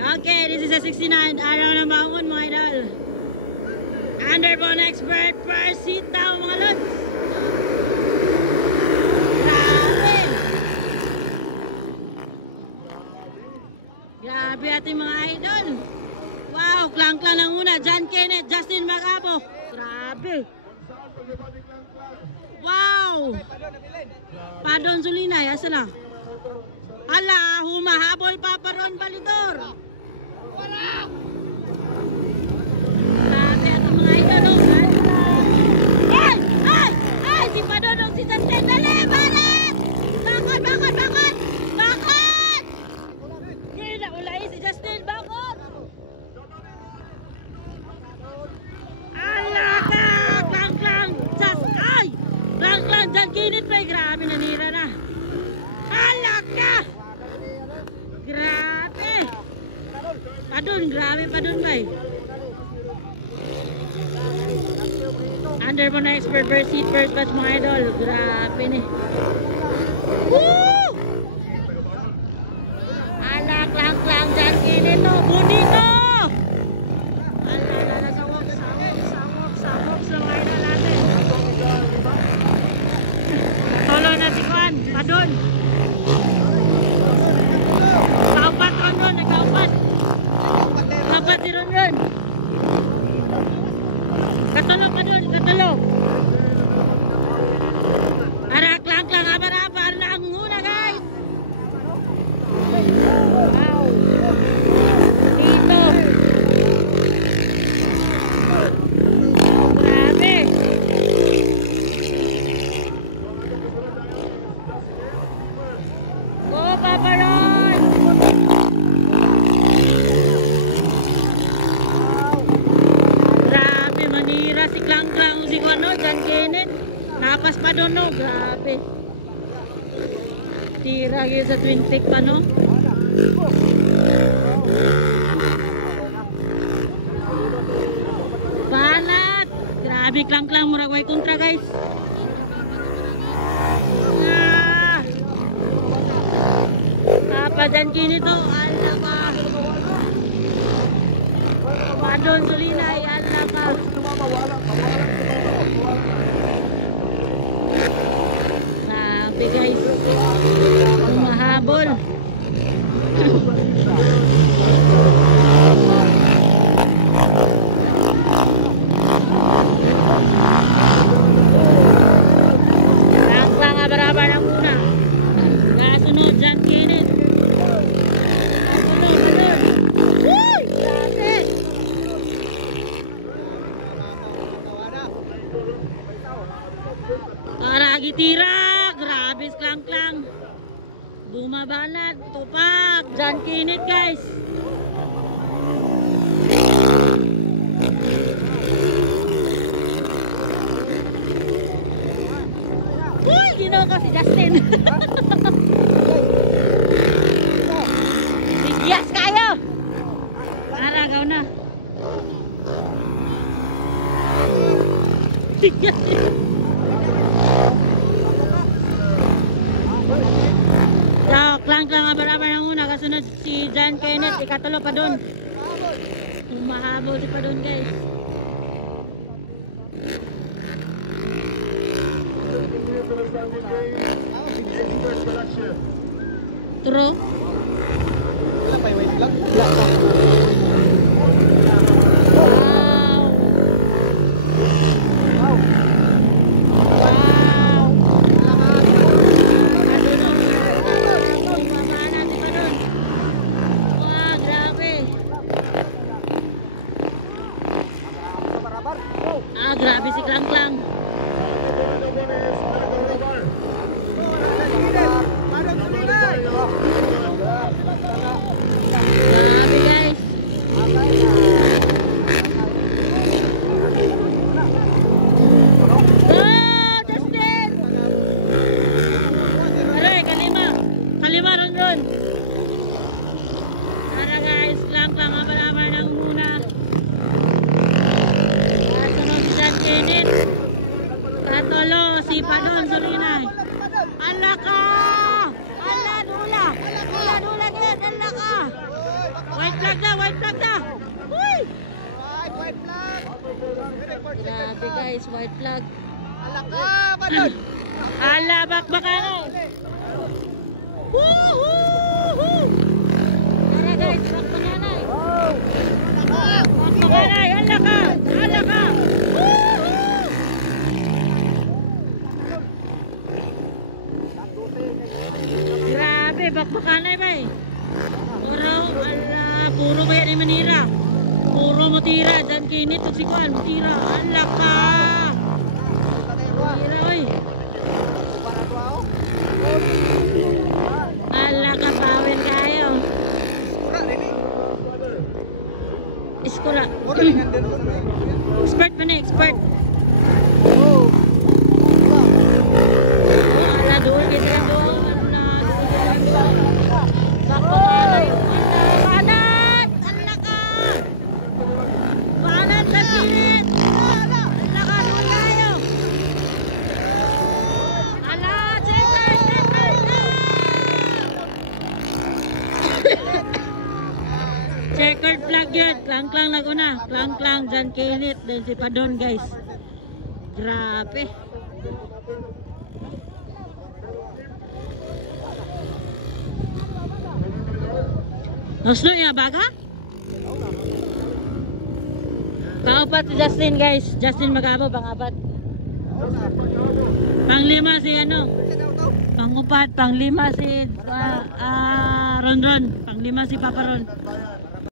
Okay, this is a 69. Araw na maungon mga idol. Underbone expert first seat down mga lods. Grabe ating mga idol. Wow, klang-klang lang muna. John Kenneth, Justin Magabo. Grabe. Wow. Padon Zulinay, asa na? Ala, humahabol pa Ron Balidor. Wala. Grabe ating mga idol. Ay! Ay! Ay! Si Padon, si Justin. Dali! Balik! Bakit! Bakit! Bakit! Bakit! Kaya ulay si Justin. Bakit? Ala ka! Klang-klang! Ay! Klang-klang! Diyan kinit pa. Grabe, nanira na. Ala ka! Grabe! Padun, grabe padun ba eh. Underbone expert first seat first batch mga idol. Grabe ni. Woo! Ala, klang-klang dyan kinito. Bonito! Ala, sawok sa mga idol natin. Tolo na si Juan. Padun. Kaupat ron ron. Kaupat. Kaupat di ron ron. Katulo padun. Katulo. Ara, klang-klang. Abar-abar na ang una guys. Wow. Dito. Grabe. Go, Papa Ron. Grabe, manira si Klang-klang. Si Juan, John Kenneth. Napas pa doon, no? Grabe. Tira yun sa twin tick pa, no? Banat! Grabe, Klang-klang. Muragway kontra, guys. Ah! Apa John Kenneth to? Ala ka. Padon Zulinay. Ala ka. Grabe guys. Mahabol. Klang-klang abar-abar ang una. Kasunod John Kenneth. Uy! Grabe! Karagi tira! Grabe klang-klang! Bumabanat! Tupak! John Kenneth guys! Uy! Ginawa ko si Justin! Yes kayo! Aragaw na! So, klang-klang abar-abar ng una. Kasunod si John Kenneth. Ikatulo pa doon. Umahabol si pa doon guys. True. Wala pa yung white vlog? Wow. Wow. Wow. Bumabanat si pa doon. Wow, grabe. Barabar. Ah, grabe si Klang-klang. Grabe guys. Grabe guys, white flag. Alak ka, Badon! Ala, bakbakan. Woo! Tara guys, bakbakan. Bakbakan, ala ka. Ala ka. Grabe, bakbakan na ba eh. Puro kaya ni Manira. Puro mutira, dyan kinit at sikuan, mutira. Ala ka. Mutira oy. Ala ka, pawin kayo. Iskula. Expert pa na, expert. Ala, doon kita lang doon. Bakbakan. Banat! Ala ka! Banat na pinit! Ala ka, doon kayo! Ala, checker! Checkered flag yun. Klang-klang laguna. Klang-klang dyan kinit. Dahil si Padon guys. Grabe. Naslo yung baga? Pangapat si Justin guys. Justin Magabo, pangapat. Panglima si ano? Pangupat, panglima si Ronron. Panglima si Papa Ron.